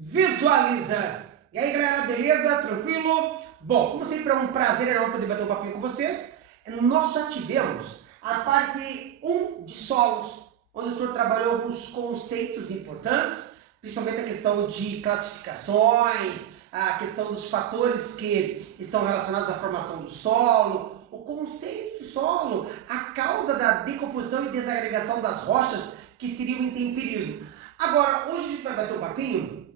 visualiza. E aí, galera, beleza? Tranquilo? Bom, como sempre é um prazer enorme poder bater um papinho com vocês. Nós já tivemos a parte 1 de solos, onde o senhor trabalhou alguns conceitos importantes, principalmente a questão de classificações, a questão dos fatores que estão relacionados à formação do solo, o conceito de solo, a causa da decomposição e desagregação das rochas, que seria o intemperismo. Agora, hoje a gente vai bater um papinho,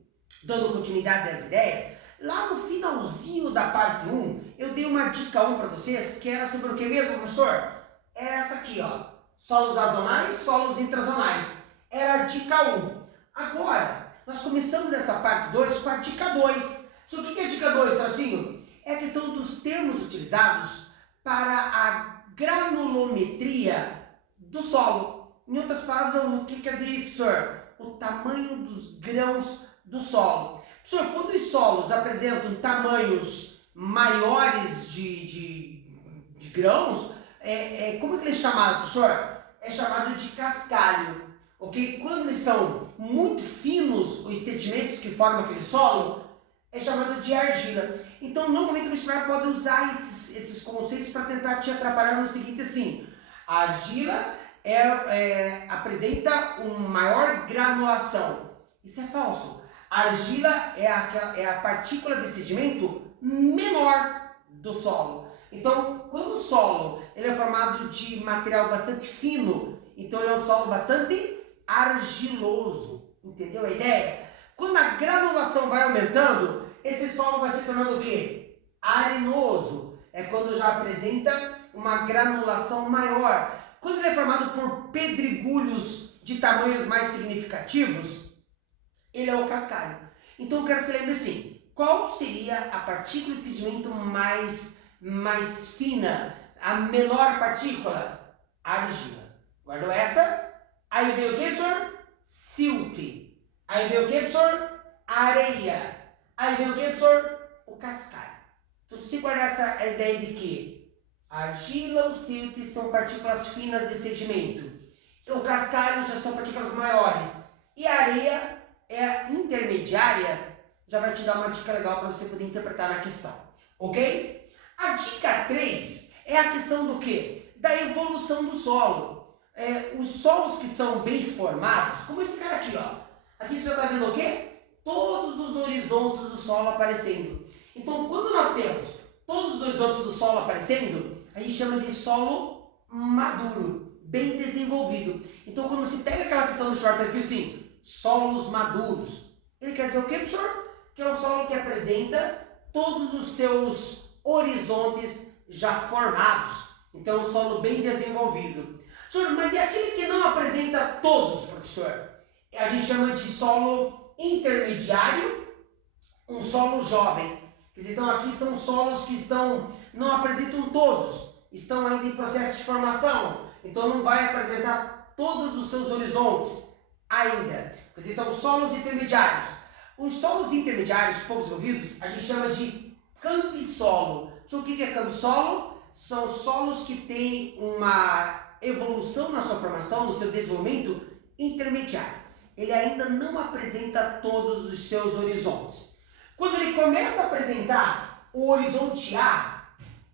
dando continuidade às ideias. Lá no finalzinho da parte 1, eu dei uma dica 1 para vocês, que era sobre o que mesmo, professor? Era essa aqui, ó. Solos azonais, solos intrazonais. Era a dica 1. Agora, nós começamos essa parte 2 com a dica 2. So, o que é a dica 2, tracinho? É a questão dos termos utilizados para a granulometria do solo. Em outras palavras, o que quer dizer isso, professor? O tamanho dos grãos do solo. Professor, quando os solos apresentam tamanhos maiores de grãos, como é que ele é chamado, professor? É chamado de cascalho. Ok? Quando eles são muito finos, os sedimentos que formam aquele solo, é chamado de argila. Então, normalmente o vestibular pode usar esses conceitos para tentar te atrapalhar no seguinte assim: a argila apresenta uma maior granulação. Isso é falso. A argila é a partícula de sedimento menor do solo. Então, quando o solo ele é formado de material bastante fino, então ele é um solo bastante argiloso. Entendeu a ideia? Quando a granulação vai aumentando, esse solo vai se tornando o quê? Arenoso. É quando já apresenta uma granulação maior. Quando ele é formado por pedregulhos de tamanhos mais significativos, ele é o cascalho. Então eu quero que você lembre assim: qual seria a partícula de sedimento mais fina? A menor partícula? Argila. Guardou essa? Aí veio o que, professor? Silt. Aí veio o que, professor? Areia. Aí veio o que, professor? O cascalho. Então se guardar essa ideia de que a argila, o silt são partículas finas de sedimento, o cascalho já são partículas maiores, e a areia é intermediária, já vai te dar uma dica legal para você poder interpretar na questão, ok? A dica 3 é a questão do quê? Da evolução do solo. Os solos que são bem formados, como esse cara aqui, ó. Aqui você já está vendo o quê? Todos os horizontes do solo aparecendo. Então, quando nós temos todos os horizontes do solo aparecendo, a gente chama de solo maduro, bem desenvolvido. Então, quando você pega aquela questão do short aqui assim, solos maduros, ele quer dizer o quê, professor? Que é um solo que apresenta todos os seus horizontes já formados. Então, é um solo bem desenvolvido. Professor, mas e aquele que não apresenta todos, professor? A gente chama de solo intermediário, um solo jovem. Quer dizer, então aqui são solos que não apresentam todos, estão ainda em processo de formação, então não vai apresentar todos os seus horizontes ainda. Quer dizer, então solos intermediários. Os solos intermediários pouco desenvolvidos a gente chama de cambissolo. Então, o que é cambissolo? São solos que têm uma evolução na sua formação, no seu desenvolvimento intermediário. Ele ainda não apresenta todos os seus horizontes. Quando ele começa a apresentar o horizonte A,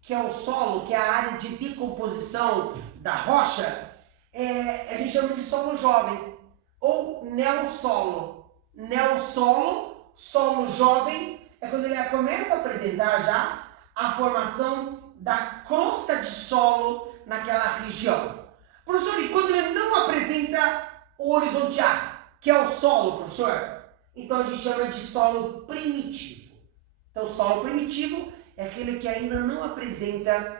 que é o solo, que é a área de decomposição da rocha, a gente chama de solo jovem, ou neossolo. Neossolo, solo jovem, é quando ele começa a apresentar já a formação da crosta de solo naquela região. Professor, e quando ele não apresenta o horizonte A, que é o solo, professor? Então a gente chama de solo primitivo. Então solo primitivo é aquele que ainda não apresenta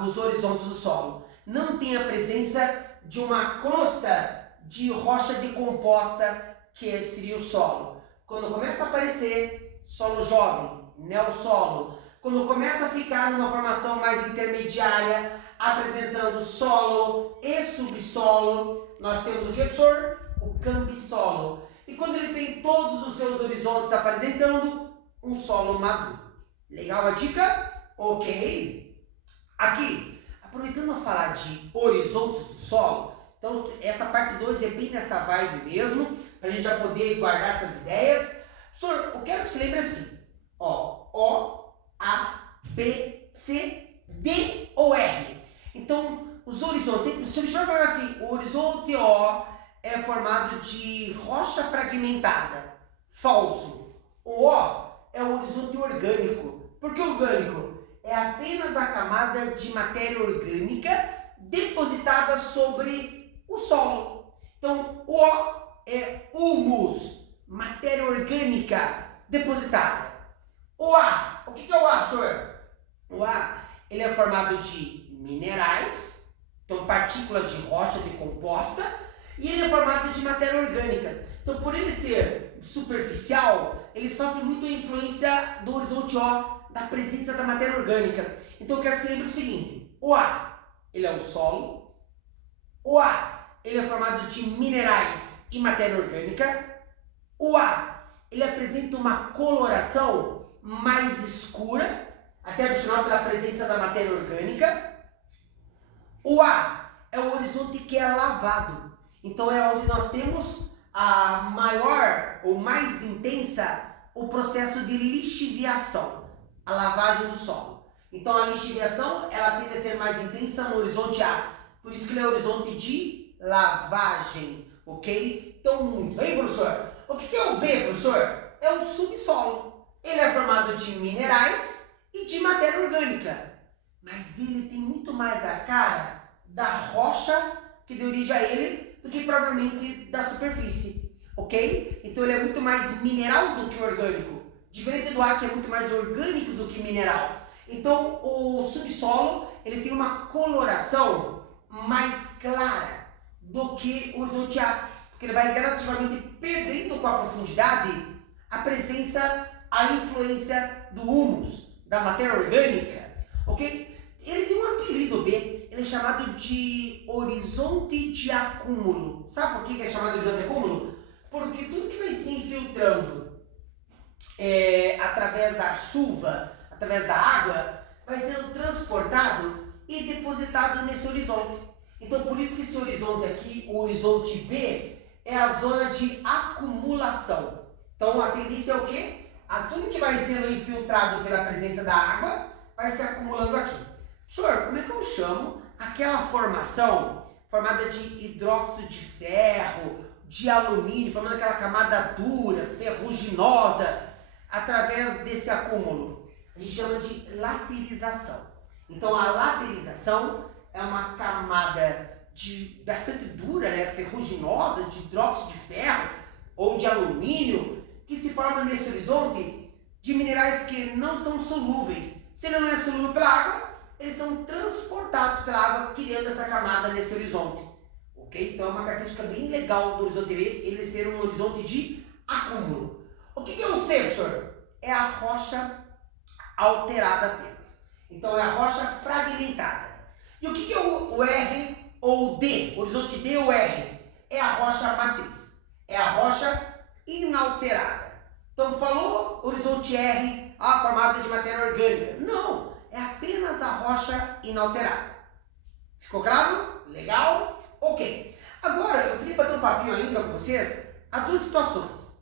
os horizontes do solo. Não tem a presença de uma crosta de rocha decomposta, que seria o solo. Quando começa a aparecer solo jovem, neossolo, quando começa a ficar numa formação mais intermediária, apresentando solo e subsolo, nós temos o que, professor? O cambissolo. E quando ele tem todos os seus horizontes apresentando, um solo maduro. Legal a dica? Ok. Aqui, aproveitando a falar de horizontes do solo, Então essa parte 2 é bem nessa vibe mesmo, para a gente já poder guardar essas ideias. Professor, eu quero que você lembre assim, ó, O, A, B, C, D ou R. Então, os horizontes, se o senhor falar assim, o horizonte O é formado de rocha fragmentada. Falso. O O é o horizonte orgânico. Por que orgânico? É apenas a camada de matéria orgânica depositada sobre o solo. Então, o O é humus, matéria orgânica depositada. O A, o que é o A, senhor? O A, ele é formado de minerais, então partículas de rocha decomposta, e ele é formado de matéria orgânica. Então, por ele ser superficial, ele sofre muito a influência do horizonte O, da presença da matéria orgânica. Então, eu quero que você lembre o seguinte: o A, ele é o solo. O A, ele é formado de minerais e matéria orgânica. O A, ele apresenta uma coloração mais escura, até adicional pela presença da matéria orgânica. O A é o horizonte que é lavado. Então é onde nós temos a maior ou mais intensa o processo de lixiviação, a lavagem do solo. Então a lixiviação ela tende a ser mais intensa no horizonte A. Por isso que ele é o horizonte de lavagem, ok? Então muito bem, professor. O que é o B, professor? É o subsolo. Ele é formado de minerais e de matéria orgânica. Mas ele tem muito mais a cara da rocha que deu origem a ele do que propriamente da superfície, ok? Então ele é muito mais mineral do que orgânico. Diferente do A, que é muito mais orgânico do que mineral. Então o subsolo ele tem uma coloração mais clara do que o horizonte A, porque ele vai gradativamente perdendo com a profundidade a presença, a influência do humus, da matéria orgânica, ok? Ele tem um apelido B, ele é chamado de horizonte de acúmulo. Sabe por que é chamado de horizonte de acúmulo? Porque tudo que vai se infiltrando através da chuva, através da água, vai sendo transportado e depositado nesse horizonte. Então por isso que esse horizonte aqui, o horizonte B, é a zona de acumulação. Então a tendência é o quê? A tudo que vai sendo infiltrado pela presença da água vai se acumulando aqui. Senhor, como é que eu chamo aquela formação formada de hidróxido de ferro, de alumínio, formando aquela camada dura, ferruginosa, através desse acúmulo? A gente chama de laterização. Então a laterização é uma camada bastante dura, né, ferruginosa, de hidróxido de ferro ou de alumínio, que se forma nesse horizonte de minerais que não são solúveis. Se ele não é solúvel pela água, eles são transportados pela água, criando essa camada nesse horizonte. Ok? Então é uma característica bem legal do horizonte B, ele ser um horizonte de acúmulo. O que é o C, professor? É a rocha alterada apenas. Então é a rocha fragmentada. E o que é o R ou o D? Horizonte D ou R? É a rocha matriz. É a rocha inalterada. Então falou horizonte R, formado de matéria orgânica. Não, é apenas a rocha inalterada. Ficou claro? Legal? Ok. Agora eu queria bater um papinho ainda com vocês. Há duas situações: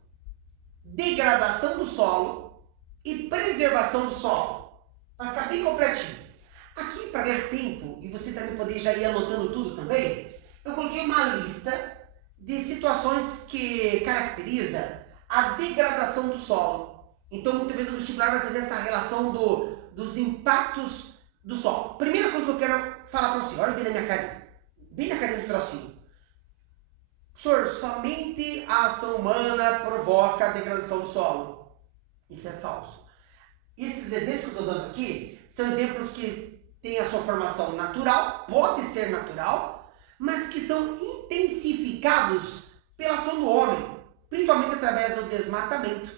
degradação do solo e preservação do solo. Vai ficar bem completinho. Aqui, para ganhar tempo e você também poder já ir anotando tudo também, eu coloquei uma lista de situações que caracteriza a degradação do solo. Então, muitas vezes o vestibular vai fazer essa relação dos impactos do solo. Primeira coisa que eu quero falar para você, olha bem na minha carinha, bem na carinha do trocinho. Senhor, somente a ação humana provoca a degradação do solo. Isso é falso. Esses exemplos que eu estou dando aqui são exemplos que têm a sua formação natural, pode ser natural, mas que são intensificados pela ação do homem, principalmente através do desmatamento,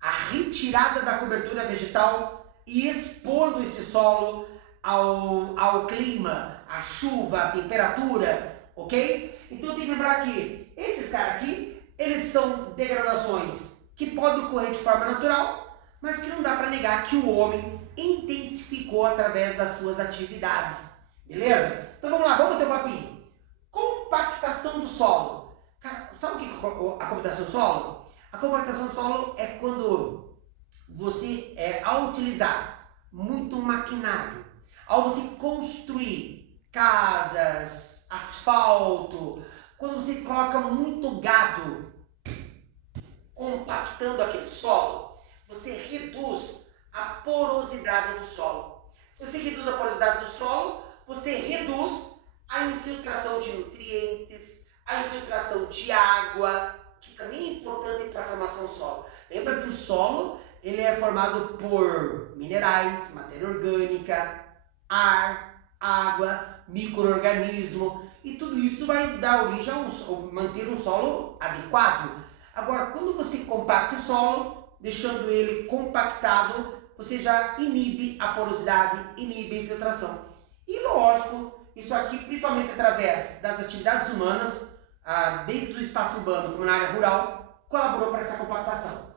a retirada da cobertura vegetal e expondo esse solo ao clima, à chuva, à temperatura, ok? Então tem que lembrar que esses caras aqui, eles são degradações que podem ocorrer de forma natural, mas que não dá para negar que o homem intensificou através das suas atividades, beleza? Então vamos lá, vamos ter um papinho. compactação do solo. Cara, sabe o que é a compactação do solo? A compactação do solo é quando você, ao utilizar muito maquinário, ao você construir casas, asfalto, quando você coloca muito gado compactando aquele solo, você reduz a porosidade do solo. Se você reduz a porosidade do solo, você reduz a infiltração de nutrientes, a infiltração de água, que também é importante para a formação do solo. Lembra que o solo ele é formado por minerais, matéria orgânica, ar, água, micro-organismo, e tudo isso vai dar origem a manter um solo adequado. Agora, quando você compacta esse solo, deixando ele compactado, você já inibe a porosidade, inibe a infiltração. E lógico, isso aqui principalmente através das atividades humanas, dentro do espaço urbano como na área rural, colaborou para essa compactação.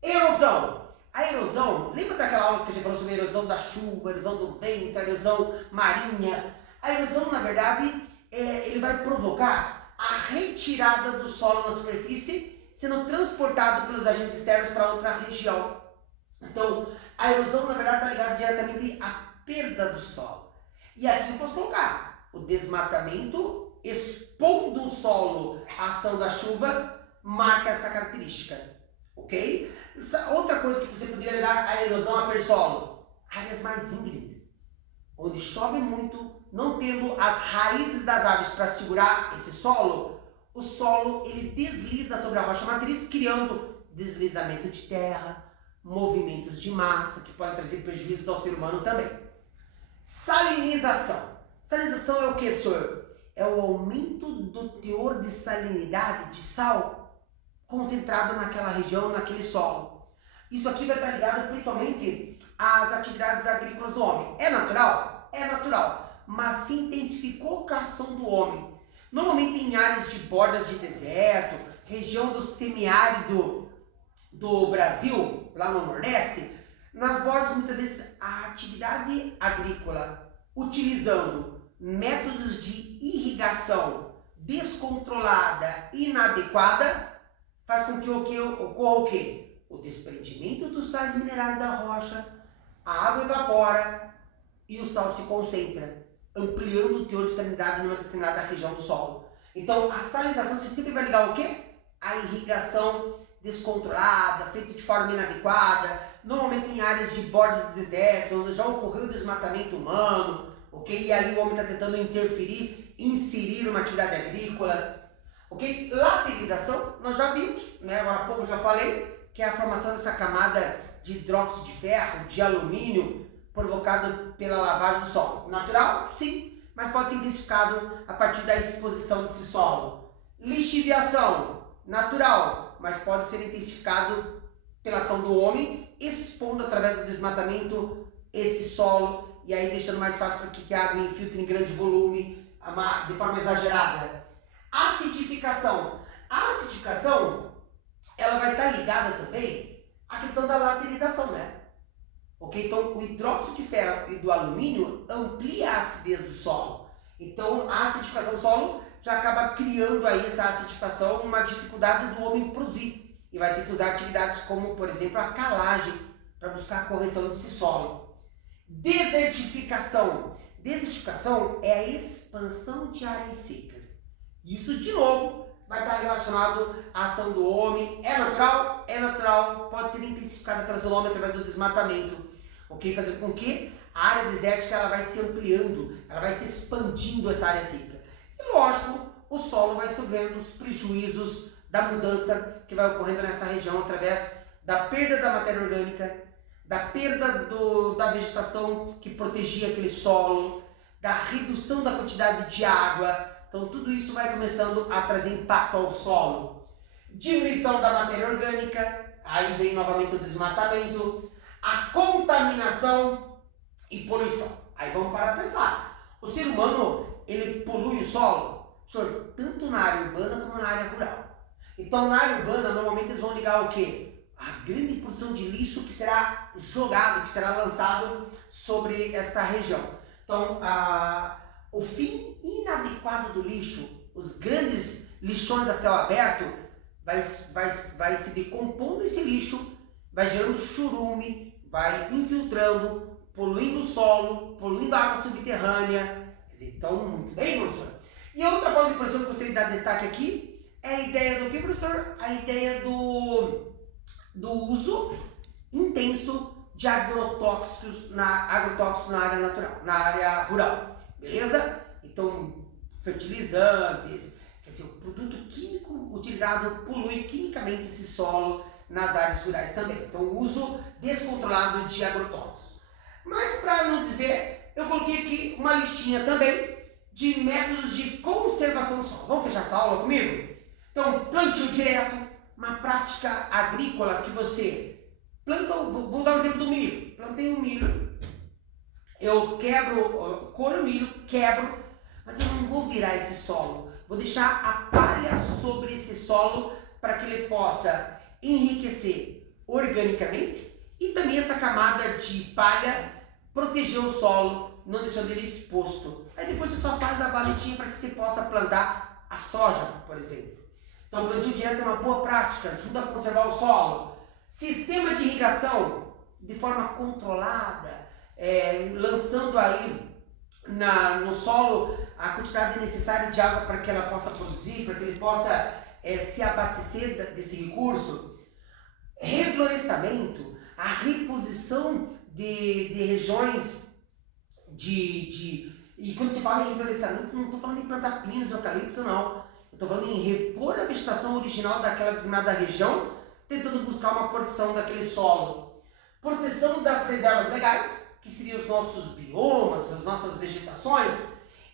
Erosão. A erosão, lembra daquela aula que a gente falou sobre a erosão da chuva, a erosão do vento, a erosão marinha? A erosão, na verdade, ele vai provocar a retirada do solo na superfície, sendo transportado pelos agentes externos para outra região. Então, a erosão, na verdade, está ligada diretamente à perda do solo. E aqui eu posso colocar o desmatamento, expondo o solo à ação da chuva, marca essa característica, ok? Outra coisa que você poderia ligar a erosão a persolo, áreas mais íngremes, onde chove muito, não tendo as raízes das árvores para segurar esse solo, o solo ele desliza sobre a rocha matriz, criando deslizamento de terra, movimentos de massa, que podem trazer prejuízos ao ser humano também. Salinização. Salinização é o que, professor? É o aumento do teor de salinidade de sal concentrado naquela região, naquele solo. Isso aqui vai estar ligado principalmente às atividades agrícolas do homem. É natural? É natural, mas se intensificou a ação do homem. Normalmente em áreas de bordas de deserto, região do semiárido do Brasil, lá no Nordeste, nas bordas muitas vezes a atividade agrícola utilizando métodos de irrigação descontrolada, inadequada, faz com que ocorra o quê? O desprendimento dos sais minerais da rocha, a água evapora e o sal se concentra, ampliando o teor de salinidade numa determinada região do solo. Então, a salinização você sempre vai ligar o quê? A irrigação descontrolada, feita de forma inadequada, normalmente em áreas de bordas de desertos, onde já ocorreu o desmatamento humano, ok? E ali o homem está tentando interferir, inserir uma atividade agrícola. Ok? Laterização, nós já vimos, né? Agora há pouco eu já falei, que é a formação dessa camada de hidróxido de ferro, de alumínio, provocado pela lavagem do solo. Natural? Sim, mas pode ser intensificado a partir da exposição desse solo. Lixiviação, natural, mas pode ser intensificado pela ação do homem, expondo através do desmatamento esse solo, e aí deixando mais fácil para que a água infiltre em grande volume, de forma exagerada. Acidificação. A acidificação, ela vai estar ligada também à questão da laterização, né? Ok? Então, o hidróxido de ferro e do alumínio amplia a acidez do solo. Então, a acidificação do solo já acaba criando aí essa acidificação, uma dificuldade do homem produzir. E vai ter que usar atividades como, por exemplo, a calagem para buscar a correção desse solo. Desertificação. Desertificação é a expansão de áreas secas. Isso, de novo, vai estar relacionado à ação do homem. É natural? É natural. Pode ser intensificada pelo seu homem através do desmatamento. Ok? Fazer com que a área desértica ela vai se ampliando, ela vai se expandindo essa área seca. E, lógico, o solo vai sofrendo os prejuízos da mudança que vai ocorrendo nessa região através da perda da matéria orgânica, da perda da vegetação que protegia aquele solo, da redução da quantidade de água. Então, tudo isso vai começando a trazer impacto ao solo. Diminuição da matéria orgânica, aí vem novamente o desmatamento, a contaminação e poluição. Aí vamos parar para pensar. O ser humano, ele polui o solo, senhor, tanto na área urbana como na área rural. Então, na área urbana, normalmente eles vão ligar o quê? A grande produção de lixo que será jogado, que será lançado sobre esta região. Então, o fim inadequado do lixo os grandes lixões a céu aberto, vai se decompondo esse lixo, vai gerando churume, vai infiltrando, poluindo o solo, poluindo a água subterrânea. Quer dizer, então, muito bem, professor. E a outra forma de poluição que eu gostaria de dar destaque aqui é a ideia do que, professor? A ideia do uso intenso de agrotóxicos na área natural, na área rural. Beleza? Então, fertilizantes, quer dizer, o produto químico utilizado polui quimicamente esse solo nas áreas rurais também. Então, o uso descontrolado de agrotóxicos. Mas, para não dizer, eu coloquei aqui uma listinha também de métodos de conservação do solo. Vamos fechar essa aula comigo? Então, plantio direto, uma prática agrícola que você planta, vou dar um exemplo do milho. Plantei um milho, eu colho o milho, quebro, mas eu não vou virar esse solo. Vou deixar a palha sobre esse solo para que ele possa enriquecer organicamente e também essa camada de palha proteger o solo, não deixando ele exposto. Aí depois você só faz a valetinha para que você possa plantar a soja, por exemplo. Então, o plantio direto é uma boa prática, ajuda a conservar o solo. Sistema de irrigação de forma controlada, lançando aí no solo a quantidade necessária de água para que ela possa produzir, para que ele possa se abastecer desse recurso. Reflorestamento, a reposição de regiões e quando se fala em reflorestamento, não estou falando em plantar pinos e eucalipto, não. Eu estou falando em repor a vegetação original daquela determinada região, tentando buscar uma proteção daquele solo. Proteção das reservas legais, que seriam os nossos biomas, as nossas vegetações,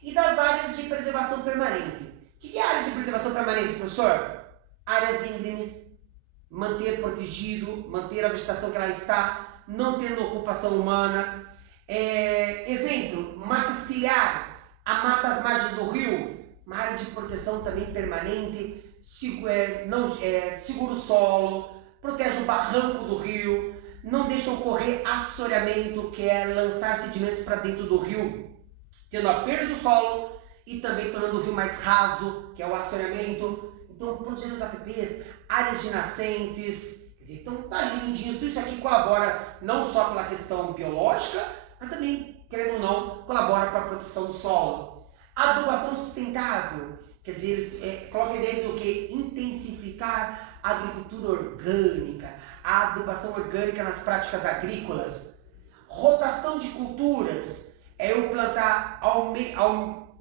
e das áreas de preservação permanente. O que é área de preservação permanente, professor? Áreas íngremes, manter protegido, manter a vegetação que ela está, não tendo ocupação humana. Exemplo, mata ciliar, a mata às margens do rio, uma área de proteção também permanente, segura o solo, protege o barranco do rio, não deixa ocorrer assoreamento, que é lançar sedimentos para dentro do rio, tendo a perda do solo e também tornando o rio mais raso, que é o assoreamento. Então, protegendo os APPs, áreas de nascentes, então tá ali lindinho, tudo isso aqui colabora não só pela questão biológica, mas também, querendo ou não, colabora para a proteção do solo. Adubação sustentável, quer dizer, eles colocam a ideia do que? Intensificar a agricultura orgânica, a adubação orgânica nas práticas agrícolas. Rotação de culturas, eu plantar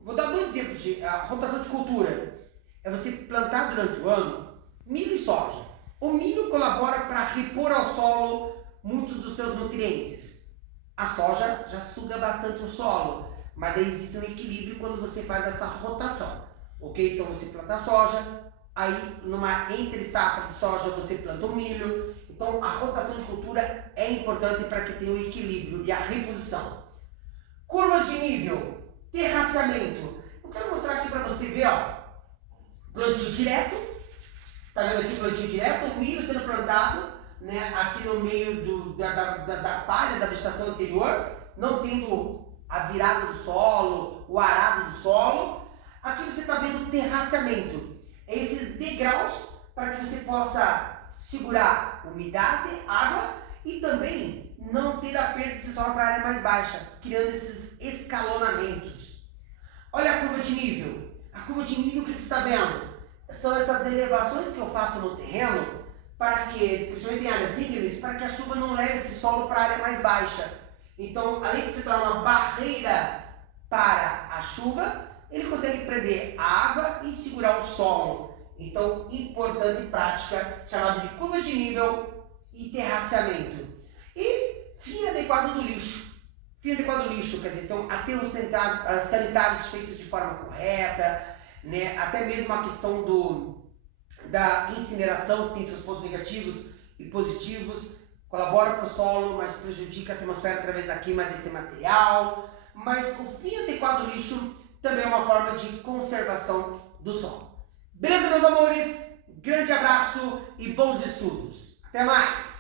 vou dar dois exemplos de rotação de cultura. É você plantar durante o ano milho e soja. O milho colabora para repor ao solo muitos dos seus nutrientes. A soja já suga bastante o solo, mas daí existe um equilíbrio quando você faz essa rotação. Ok? Então você planta a soja, aí numa entre safra de soja você planta o milho. Então a rotação de cultura é importante para que tenha o equilíbrio e a reposição. Curvas de nível, terraceamento. Eu quero mostrar aqui para você ver, ó, plantio direto. Tá vendo aqui plantio direto? O milho sendo plantado, né, aqui no meio da palha, da vegetação anterior, não tendo a virada do solo, o arado do solo. Aqui você está vendo terraceamento. Esses degraus para que você possa segurar umidade, água e também não ter a perda de solo para a área mais baixa, criando esses escalonamentos. Olha a curva de nível. A curva de nível que você está vendo são essas elevações que eu faço no terreno para que, principalmente em áreas íngremes, para que a chuva não leve esse solo para a área mais baixa. Então, além de se tornar uma barreira para a chuva, ele consegue prender a água e segurar o solo. Então, importante prática chamada de curva de nível e terraceamento. E fim adequado do lixo. Fim adequado do lixo, quer dizer, então, aterros sanitários feitos de forma correta, né? Até mesmo a questão da incineração, que tem seus pontos negativos e positivos, colabora para o solo, mas prejudica a atmosfera através da queima desse material. Mas o fim adequado do lixo também é uma forma de conservação do solo. Beleza, meus amores? Grande abraço e bons estudos. Até mais!